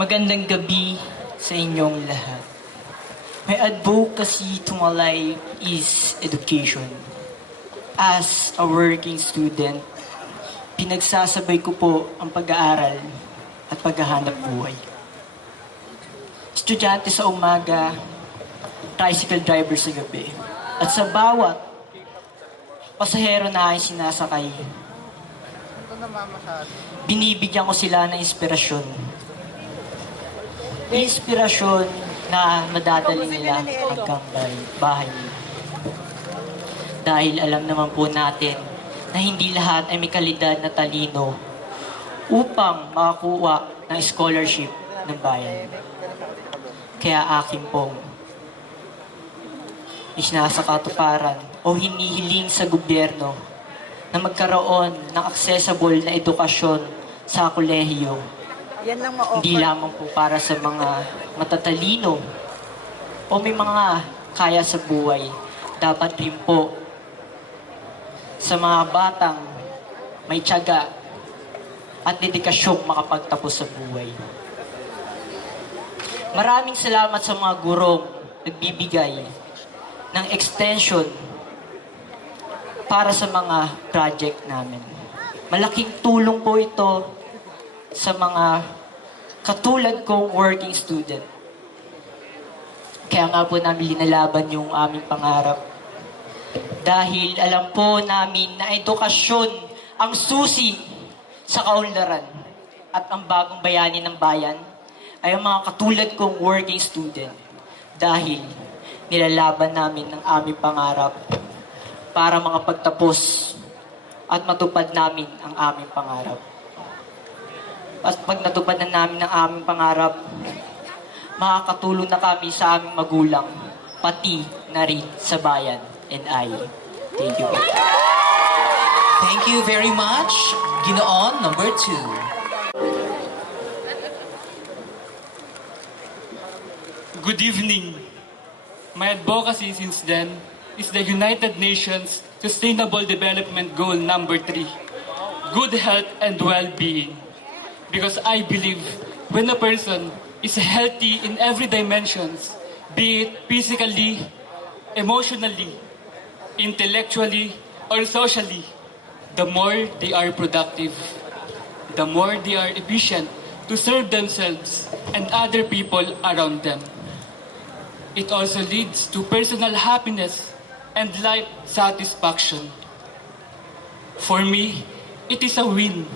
Magandang gabi sa inyong lahat. My advocacy to my life is education. As a working student, pinagsasabay ko po ang pag-aaral at paghahanap buhay. Estudyante sa umaga, tricycle driver sa gabi. At sa bawat pasahero na aking sinasakay, binibigyan ko sila ng inspirasyon. Inspirasyon na madadali nila hanggang bahay nila. Dahil alam naman po natin na hindi lahat ay may kalidad na talino upang makakuha ng scholarship ng bayan. Kaya akin pong isinasa katuparan o hinihiling sa gobyerno na magkaroon ng accessible na edukasyon sa kolehiyo. Yan lang Hindi lamang po para sa mga matatalino o may mga kaya sa buhay. Dapat rin po sa mga batang may tiyaga at dedikasyong makapagtapos sa buhay. Maraming salamat sa mga gurong nagbibigay ng extension para sa mga project namin. Malaking tulong po ito sa mga katulad kong working student. Kaya nga po namin linalaban yung aming pangarap. Dahil alam po namin na edukasyon ang susi sa kaunlaran at ang bagong bayani ng bayan ay ang mga katulad kong working student. Dahil nilalaban namin ang aming pangarap para makapagtapos at matupad namin ang aming pangarap. At pag natupad na namin ang aming pangarap, makakatulong na kami sa aming magulang, pati na rin sa bayan. And I, thank you. Thank you very much. Ginoon, number 2. Good evening. My advocacy since then is the United Nations Sustainable Development Goal number 3, good health and well-being. Because I believe when a person is healthy in every dimensions, be it physically, emotionally, intellectually, or socially, the more they are productive, the more they are efficient to serve themselves and other people around them. It also leads to personal happiness and life satisfaction. For me, it is a win,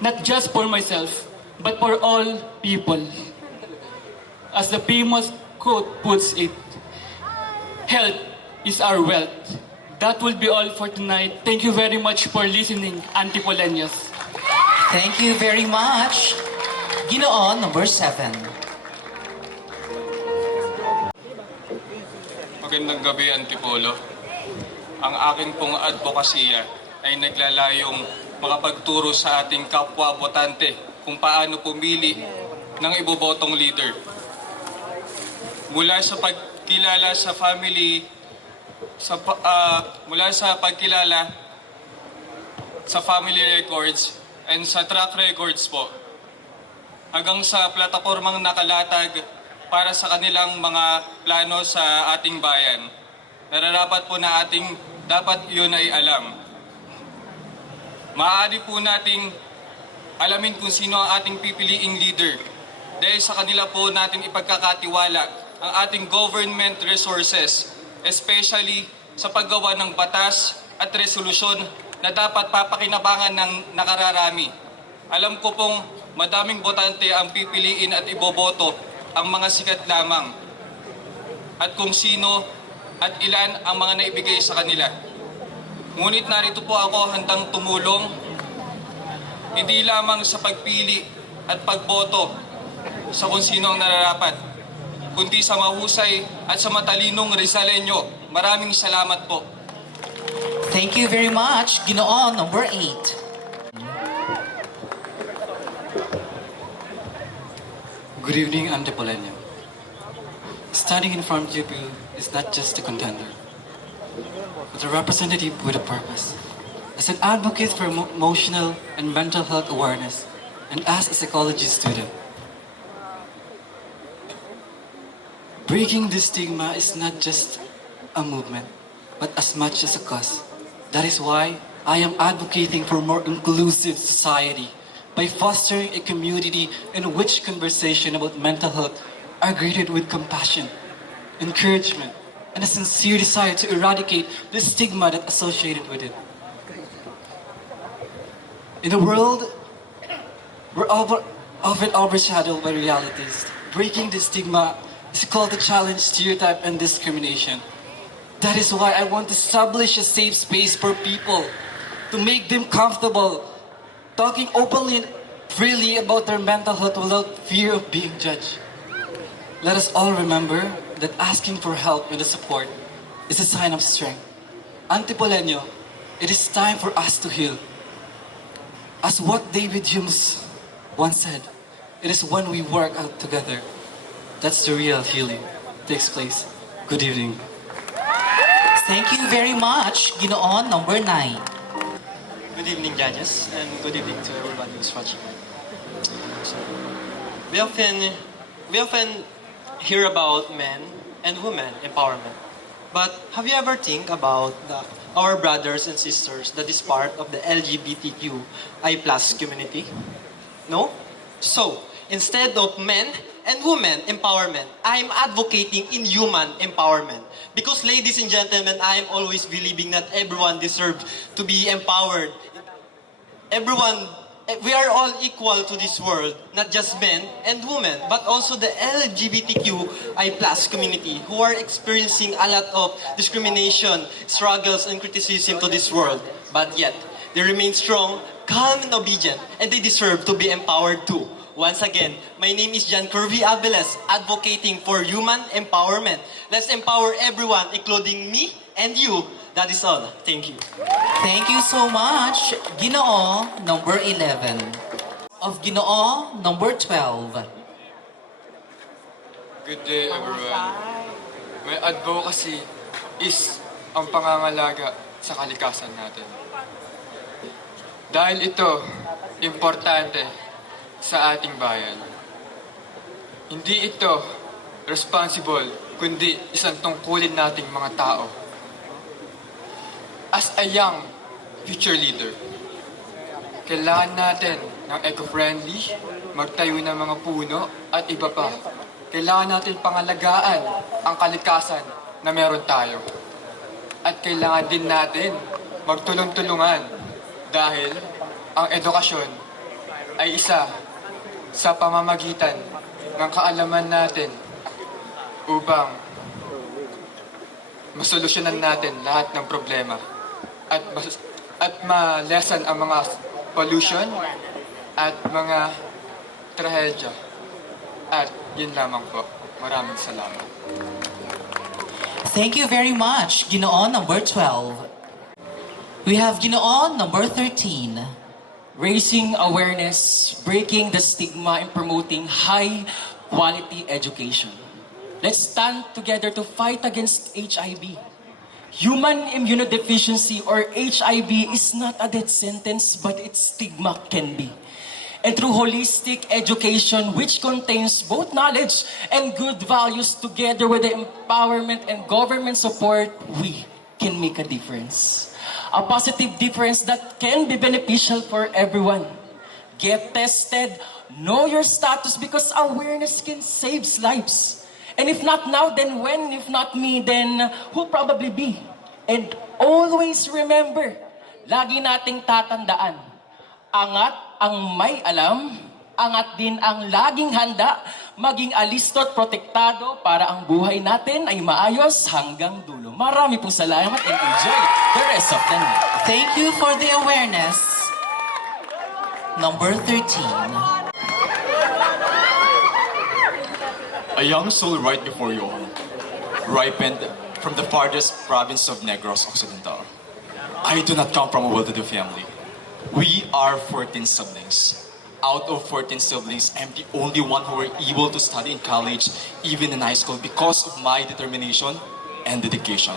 not just for myself, but for all people. As the famous quote puts it, health is our wealth. That will be all for tonight. Thank you very much for listening, Antipolenias. Thank you very much. Ginoon, number 7. Magandang gabi, Antipolo. Ang akin pong advokasya ay naglalayong makapagturo sa ating kapwa-botante kung paano pumili ng ibobotong leader. Mula sa pagkilala sa family, mula sa pagkilala sa family records and sa track records po, hanggang sa platapormang nakalatag para sa kanilang mga plano sa ating bayan. Nararapat po na dapat yun ay alam. Maaari po nating alamin kung sino ang ating pipiliing leader dahil sa kanila po natin ipagkakatiwala ang ating government resources, especially sa paggawa ng batas at resolusyon na dapat papakinabangan ng nakararami. Alam ko pong madaming botante ang pipiliin at iboboto ang mga sikat lamang at kung sino at ilan ang mga naibigay sa kanila. Ngunit narito po ako handang tumulong hindi lamang sa pagpili at pagboto sa kung sino ang nararapat, kundi sa mahusay at sa matalinong Rizaleño. Maraming salamat po. Thank you very much. Ginoon, number 8. Good evening, Antipolenia. Standing in front of you is not just a contender, but a representative with a purpose. As an advocate for emotional and mental health awareness, and as a psychology student, breaking this stigma is not just a movement, but as much as a cause. That is why I am advocating for more inclusive society by fostering a community in which conversation about mental health are greeted with compassion, encouragement, and a sincere desire to eradicate the stigma that associated with it. In a world we're often overshadowed by realities, breaking the stigma is called to challenge stereotype and discrimination. That is why I want to establish a safe space for people to make them comfortable talking openly and freely about their mental health without fear of being judged. Let us all remember that asking for help and the support is a sign of strength. Antipolenyo, it is time for us to heal. As what David Hume once said, it is when we work out together that's the real healing takes place. Good evening. Thank you very much, Ginoon number 9. Good evening, judges, and good evening to everyone who's watching. We often hear about men and women empowerment, but have you ever think about our brothers and sisters that is part of the LGBTQI+ community? No? So, instead of men and women empowerment, I am advocating in human empowerment. Because ladies and gentlemen, I am always believing that everyone deserves to be empowered. Everyone, we are all equal to this world, not just men and women, but also the LGBTQI+ community who are experiencing a lot of discrimination, struggles, and criticism to this world. But yet, they remain strong, calm, and obedient, and they deserve to be empowered too. Once again, my name is John Kirby Abeles, advocating for human empowerment. Let's empower everyone, including me and you. That is all. Thank you. Thank you so much, Ginoo number 11. Of Ginoo number 12. Good day, everyone. My advocacy is ang pangangalaga sa kalikasan natin. Dahil ito, importante sa ating bayan. Hindi ito responsible, kundi isang tungkulin nating mga tao. As a young future leader, kailangan natin ng eco-friendly, magtayo ng mga puno at iba pa. Kailangan natin pangalagaan ang kalikasan na meron tayo. At kailangan din natin magtulong-tulungan dahil ang edukasyon ay isa sa pamamagitan ng kaalaman natin upang masolusyonan natin lahat ng problema at ma-lessen ang mga pollution at mga trahedya. At yun lamang po. Maraming salamat. Thank you very much, Ginoo number 12. We have Ginoo number 13. Raising awareness, breaking the stigma, and promoting high-quality education. Let's stand together to fight against HIV. Human immunodeficiency or HIV is not a death sentence, but its stigma can be. And through holistic education, which contains both knowledge and good values together with the empowerment and government support, we can make a difference. A positive difference that can be beneficial for everyone. Get tested, know your status because awareness can save lives. And if not now, then when? If not me, then who'll probably be? And always remember, lagi nating tatandaan, angat ang may alam, angat din ang laging handa, maging alisto at protektado para ang buhay natin ay maayos hanggang dulo. Marami pong salamat and enjoy the rest of the night. Thank you for the awareness. Number 13. A young soul right before you all, ripened from the farthest province of Negros Occidental. I do not come from a well-to-do family. We are 14 siblings. Out of 14 siblings, I'm the only one who were able to study in college, even in high school, because of my determination and dedication.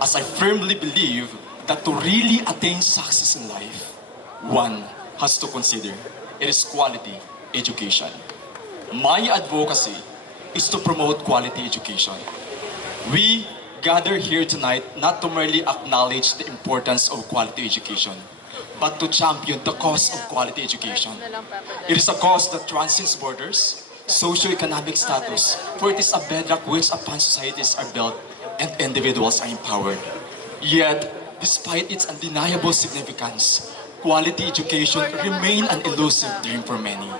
As I firmly believe that to really attain success in life, one has to consider it is quality education. My advocacy is to promote quality education. We gather here tonight not to merely acknowledge the importance of quality education, but to champion the cause of quality education. It is a cause that transcends borders, socioeconomic status, for it is a bedrock which upon societies are built and individuals are empowered. Yet, despite its undeniable significance, quality education remains an elusive dream for many.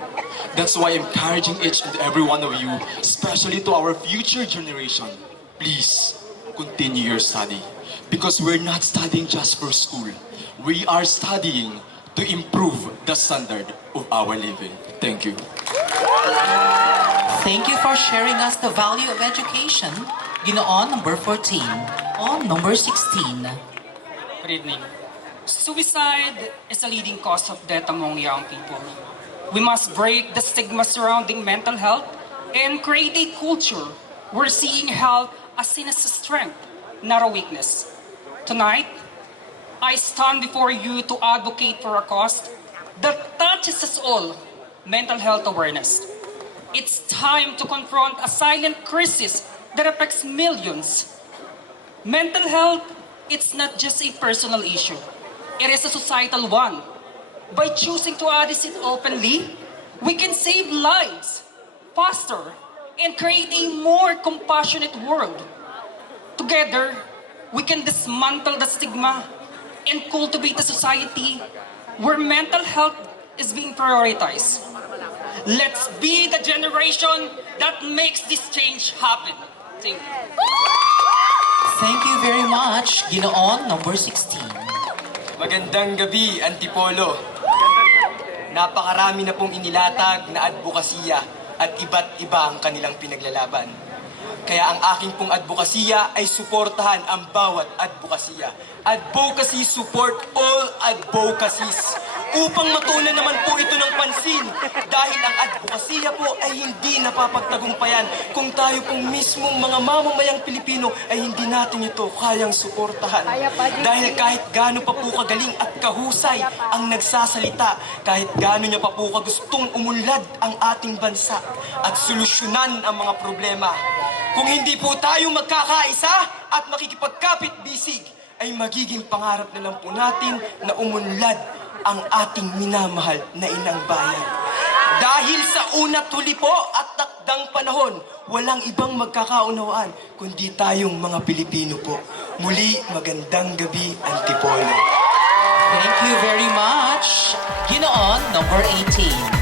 That's why I'm encouraging each and every one of you, especially to our future generation, please continue your study. Because we're not studying just for school. We are studying to improve the standard of our living. Thank you. Thank you for sharing us the value of education. Ginoo, number 14. On number 16. Good evening. Suicide is a leading cause of death among young people. We must break the stigma surrounding mental health and create a culture where seeing health as seen as a strength, not a weakness. Tonight, I stand before you to advocate for a cause that touches us all, mental health awareness. It's time to confront a silent crisis that affects millions. Mental health, it's not just a personal issue. It is a societal one. By choosing to address it openly, we can save lives faster and create a more compassionate world. Together, we can dismantle the stigma and cultivate a society where mental health is being prioritized. Let's be the generation that makes this change happen. Thank you. Thank you very much. Ginoo, number 16. Magandang gabi, Antipolo. Napakarami na pong inilatag na advokasya at iba't iba ang kanilang pinaglalaban. Kaya ang aking pong advokasya ay suportahan ang bawat advokasya. Advocacy support all advocacies. Upang matunan naman po ito ng pansin. Dahil ang advokasya po ay hindi napapagtagumpayan kung tayo pong mismong mga mamamayang Pilipino ay hindi natin ito kayang suportahan. Dahil kahit gaano pa po kagaling at kahusay ang nagsasalita, kahit gaano niya pa po kagustong umunlad ang ating bansa at solusyonan ang mga problema, kung hindi po tayo magkakaisa at makikipagkapit-bisig, ay magiging pangarap na lang po natin na umunlad ang ating minamahal na inang bayan. Dahil sa una't huli po at takdang panahon, walang ibang magkakaunawaan kundi tayong mga Pilipino po. Muli, magandang gabi, Antipolo. Thank you very much. Ginoo, number 18.